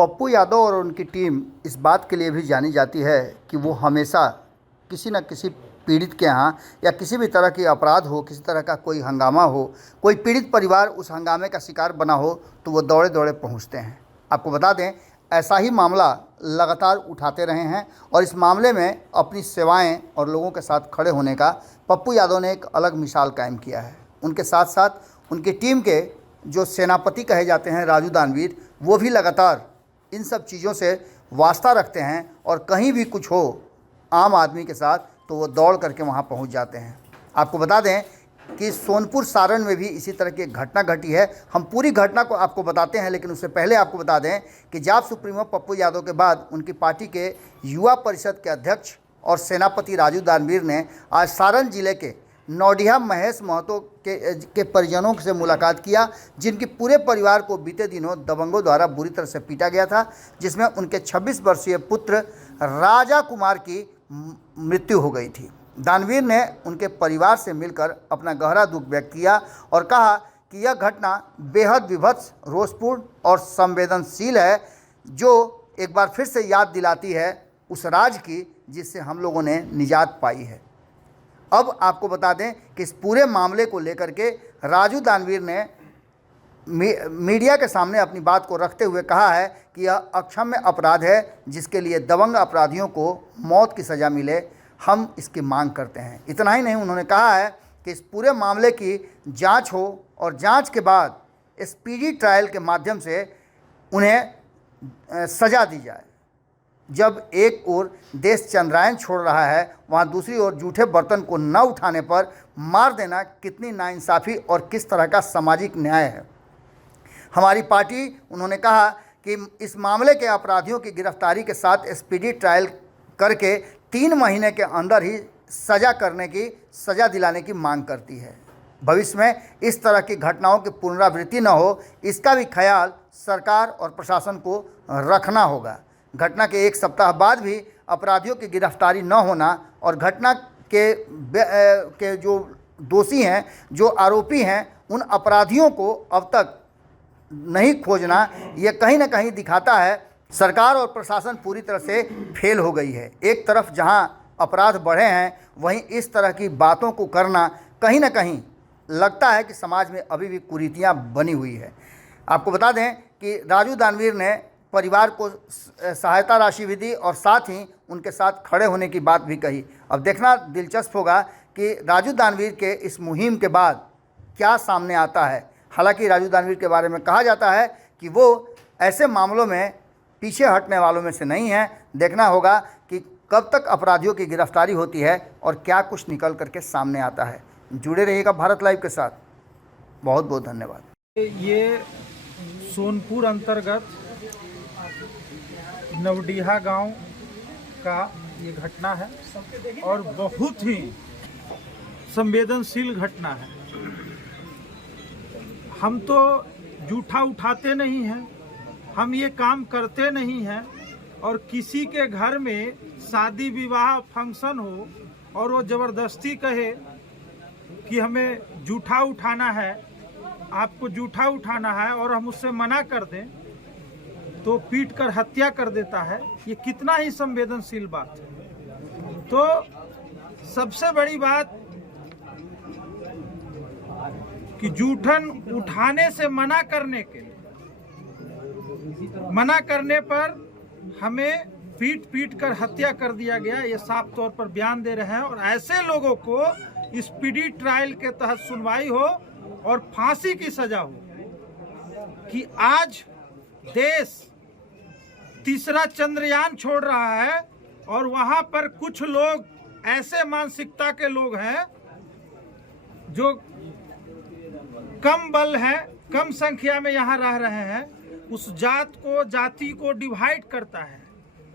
पप्पू यादव और उनकी टीम इस बात के लिए भी जानी जाती है कि वो हमेशा किसी न किसी पीड़ित के यहाँ या किसी भी तरह की अपराध हो, किसी तरह का कोई हंगामा हो, कोई पीड़ित परिवार उस हंगामे का शिकार बना हो तो वो दौड़े दौड़े पहुँचते हैं। आपको बता दें, ऐसा ही मामला लगातार उठाते रहे हैं और इस मामले में अपनी सेवाएं और लोगों के साथ खड़े होने का पप्पू यादव ने एक अलग मिसाल कायम किया है। उनके साथ साथ उनकी टीम के जो सेनापति कहे जाते हैं राजू दानवीर, वो भी लगातार इन सब चीज़ों से वास्ता रखते हैं और कहीं भी कुछ हो आम आदमी के साथ तो वो दौड़ करके वहाँ पहुँच जाते हैं। आपको बता दें कि सोनपुर सारण में भी इसी तरह की एक घटना घटी है। हम पूरी घटना को आपको बताते हैं, लेकिन उससे पहले आपको बता दें कि जाप सुप्रीमो पप्पू यादव के बाद उनकी पार्टी के युवा परिषद के अध्यक्ष और सेनापति राजू दानवीर ने आज सारण जिले के नौडिया महेश महतो के परिजनों से मुलाकात किया, जिनके पूरे परिवार को बीते दिनों दबंगों द्वारा बुरी तरह से पीटा गया था, जिसमें उनके 26 वर्षीय पुत्र राजा कुमार की मृत्यु हो गई थी। दानवीर ने उनके परिवार से मिलकर अपना गहरा दुख व्यक्त किया और कहा कि यह घटना बेहद विभत्स, रोषपूर्ण और संवेदनशील है, जो एक बार फिर से याद दिलाती है उस राज की जिससे हम लोगों ने निजात पाई है। अब आपको बता दें कि इस पूरे मामले को लेकर के राजू दानवीर ने मीडिया के सामने अपनी बात को रखते हुए कहा है कि यह अक्षम्य अपराध है, जिसके लिए दबंग अपराधियों को मौत की सज़ा मिले, हम इसकी मांग करते हैं। इतना ही नहीं, उन्होंने कहा है कि इस पूरे मामले की जांच हो और जांच के बाद स्पीडी ट्रायल के माध्यम से उन्हें सज़ा दी जाए। जब एक ओर देश चंद्रायन छोड़ रहा है, वहाँ दूसरी ओर जूठे बर्तन को न उठाने पर मार देना कितनी नाइंसाफ़ी और किस तरह का सामाजिक न्याय है। हमारी पार्टी, उन्होंने कहा कि इस मामले के अपराधियों की गिरफ्तारी के साथ स्पीडी ट्रायल करके 3 महीने के अंदर ही सज़ा दिलाने की मांग करती है। भविष्य में इस तरह की घटनाओं की पुनरावृत्ति न हो, इसका भी ख्याल सरकार और प्रशासन को रखना होगा। घटना के 1 सप्ताह बाद भी अपराधियों की गिरफ्तारी न होना और घटना के जो दोषी हैं, जो आरोपी हैं, उन अपराधियों को अब तक नहीं खोजना, ये कहीं ना कहीं दिखाता है सरकार और प्रशासन पूरी तरह से फेल हो गई है। एक तरफ जहां अपराध बढ़े हैं, वहीं इस तरह की बातों को करना कहीं ना कहीं लगता है कि समाज में अभी भी कुरीतियां बनी हुई है। आपको बता दें कि राजू दानवीर ने परिवार को सहायता राशि भी दी और साथ ही उनके साथ खड़े होने की बात भी कही। अब देखना दिलचस्प होगा कि राजू दानवीर के इस मुहिम के बाद क्या सामने आता है। हालांकि राजू दानवीर के बारे में कहा जाता है कि वो ऐसे मामलों में पीछे हटने वालों में से नहीं है। देखना होगा कि कब तक अपराधियों की गिरफ्तारी होती है और क्या कुछ निकल करके सामने आता है। जुड़े रहिएगा भारत लाइव के साथ। बहुत बहुत धन्यवाद। ये सोनपुर अंतर्गत नवडीहा गांव का ये घटना है और बहुत ही संवेदनशील घटना है। हम तो जूठा उठाते नहीं हैं, हम ये काम करते नहीं हैं, और किसी के घर में शादी विवाह फंक्शन हो और वो ज़बरदस्ती कहे कि हमें जूठा उठाना है, आपको जूठा उठाना है, और हम उससे मना कर दें तो पीट कर हत्या कर देता है। ये कितना ही संवेदनशील बात है। तो सबसे बड़ी बात कि जूठन उठाने से मना करने पर हमें पीट कर हत्या कर दिया गया, ये साफ तौर पर बयान दे रहे हैं। और ऐसे लोगों को स्पीडी ट्रायल के तहत सुनवाई हो और फांसी की सजा हो कि आज देश तीसरा चंद्रयान छोड़ रहा है और वहां पर कुछ लोग ऐसे मानसिकता के लोग हैं जो कम बल हैं, कम संख्या में यहाँ रह रहे हैं, उस जाति को डिवाइड करता है।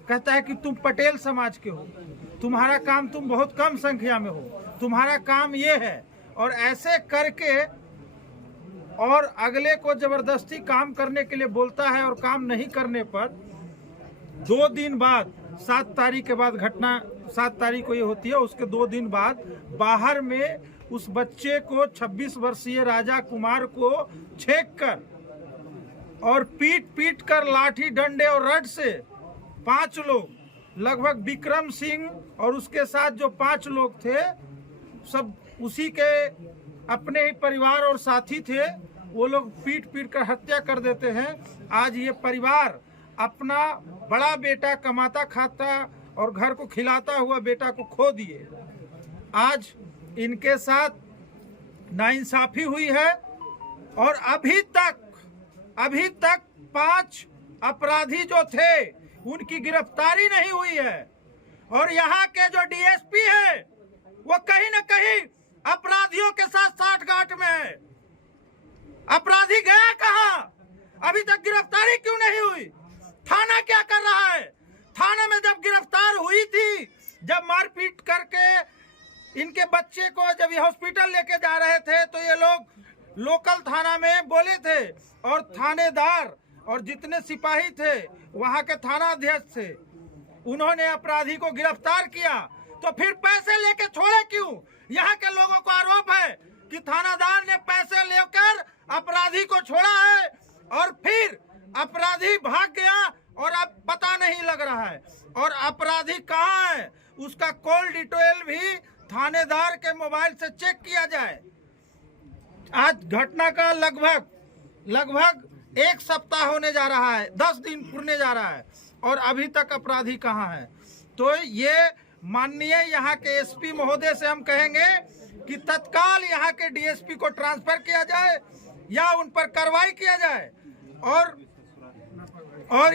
कहता है कि तुम पटेल समाज के हो, तुम्हारा काम, तुम बहुत कम संख्या में हो, तुम्हारा काम ये है, और ऐसे करके और अगले को जबरदस्ती काम करने के लिए बोलता है। और काम नहीं करने पर 2 दिन बाद, 7 तारीख के बाद घटना 7 तारीख को ये होती है, उसके 2 दिन बाद बाहर में उस बच्चे को 26 वर्षीय राजा कुमार को छेक कर और पीट पीट कर लाठी डंडे और रड से 5 लोग, लगभग विक्रम सिंह और उसके साथ जो 5 लोग थे, सब उसी के अपने ही परिवार और साथी थे, वो लोग पीट पीट कर हत्या कर देते हैं। आज ये परिवार अपना बड़ा बेटा कमाता खाता और घर को खिलाता हुआ बेटा को खो दिए। आज इनके साथ नाइंसाफी हुई है और अभी तक 5 अपराधी जो थे उनकी गिरफ्तारी नहीं हुई है। और यहाँ के जो डीएसपी है वो कहीं न कहीं अपराधियों के साथ साठगांठ में है। अपराधी गया कहाँ? अभी तक गिरफ्तारी क्यों नहीं हुई? थाना क्या कर रहा है? थाना में जब गिरफ्तार हुई थी, जब मारपीट करके इनके बच्चे को जब ये हॉस्पिटल लेके जा रहे थे, तो ये लोग लोकल थाना में बोले थे और थानेदार और जितने सिपाही थे, वहां के थाना अध्यक्ष थे, उन्होंने अपराधी को गिरफ्तार किया। तो फिर पैसे लेके छोड़े क्यों? यहाँ के लोगों को आरोप है कि थानादार ने पैसे लेकर अपराधी को छोड़ा है और फिर अपराधी भाग गया और अब पता नहीं लग रहा है। और अपराधी कहाँ है उसका कॉल डिटेल भी थानेदार के मोबाइल से चेक किया जाए। आज घटना का लगभग 1 सप्ताह होने जा रहा है, 10 दिन पूरने जा रहा है और अभी तक अपराधी कहाँ है। तो ये माननीय यहाँ के एसपी महोदय से हम कहेंगे कि तत्काल यहाँ के डीएसपी को ट्रांसफर किया जाए या उन पर कार्रवाई किया जाए और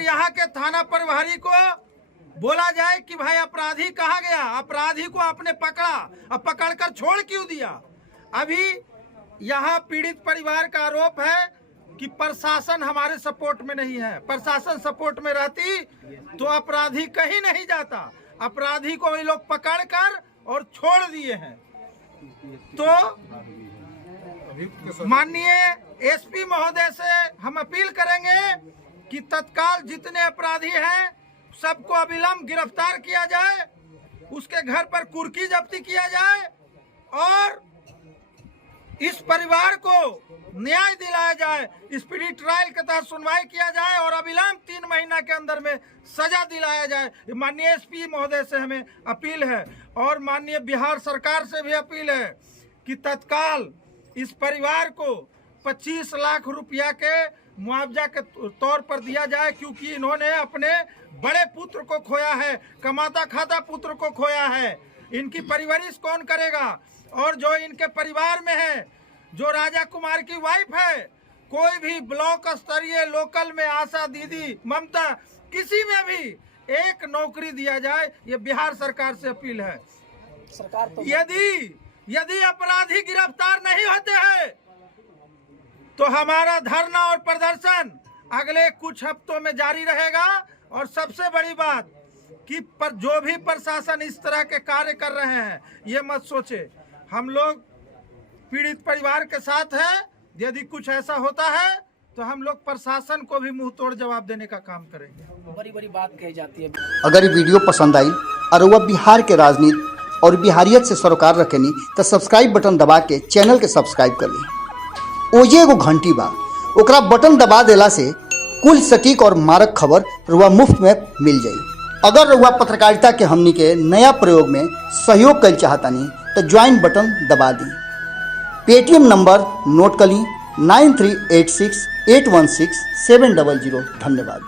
यहाँ के थाना प्रभारी को बोला जाए कि भाई अपराधी कहाँ गया, अपराधी को आपने पकड़ा, अब पकड़कर छोड़ क्यों दिया। अभी यहाँ पीड़ित परिवार का आरोप है कि प्रशासन हमारे सपोर्ट में नहीं है। प्रशासन सपोर्ट में रहती तो अपराधी कहीं नहीं जाता। अपराधी को ये लोग पकड़कर और छोड़ दिए हैं। तो माननीय एसपी महोदय से हम अपील करेंगे कि तत्काल जितने अपराधी हैं सबको अविलंब गिरफ्तार किया जाए, उसके घर पर कुर्की जब्ती किया जाए और इस परिवार को न्याय दिलाया जाए, स्पीडी ट्रायल के तहत सुनवाई किया जाए और अविलंब 3 महीना के अंदर में सजा दिलाया जाए। माननीय एसपी महोदय से हमें अपील है और माननीय बिहार सरकार से भी अपील है कि तत्काल इस परिवार को 25 लाख रुपया के मुआवजा के तौर पर दिया जाए, क्योंकि इन्होंने अपने बड़े पुत्र को खोया है, कमाता खाता पुत्र को खोया है। इनकी परवरिश कौन करेगा? और जो इनके परिवार में है, जो राजा कुमार की वाइफ है, कोई भी ब्लॉक स्तरीय लोकल में आशा दीदी, ममता, किसी में भी एक नौकरी दिया जाए, ये बिहार सरकार से अपील है। सरकार तो यदि अपराधी गिरफ्तार नहीं होते हैं तो हमारा धरना और प्रदर्शन अगले कुछ हफ्तों में जारी रहेगा। और सबसे बड़ी बात कि जो भी प्रशासन इस तरह के कार्य कर रहे हैं, ये मत सोचे हम लोग पीड़ित परिवार के साथ हैं। यदि कुछ ऐसा होता है तो हम लोग प्रशासन को भी मुंह तोड़ जवाब देने का काम करेंगे। बड़ी बड़ी बात कही जाती है। अगर ये वीडियो पसंद आई और वह बिहार के राजनीति और बिहारियत से सरोकार रखेनी तो सब्सक्राइब बटन दबा के चैनल के सब्सक्राइब कर ली। ओजे एगो घंटी बा, ओकरा बटन दबा देला से कुल सटीक और मारक खबर रुआ मुफ्त में मिल जाई। अगर रुआ पत्रकारिता के हमनी के नया प्रयोग में सहयोग कर चाहतानी तो ज्वाइन बटन दबा दी। पेटीएम नंबर नोट कर ली 9386816700। धन्यवाद।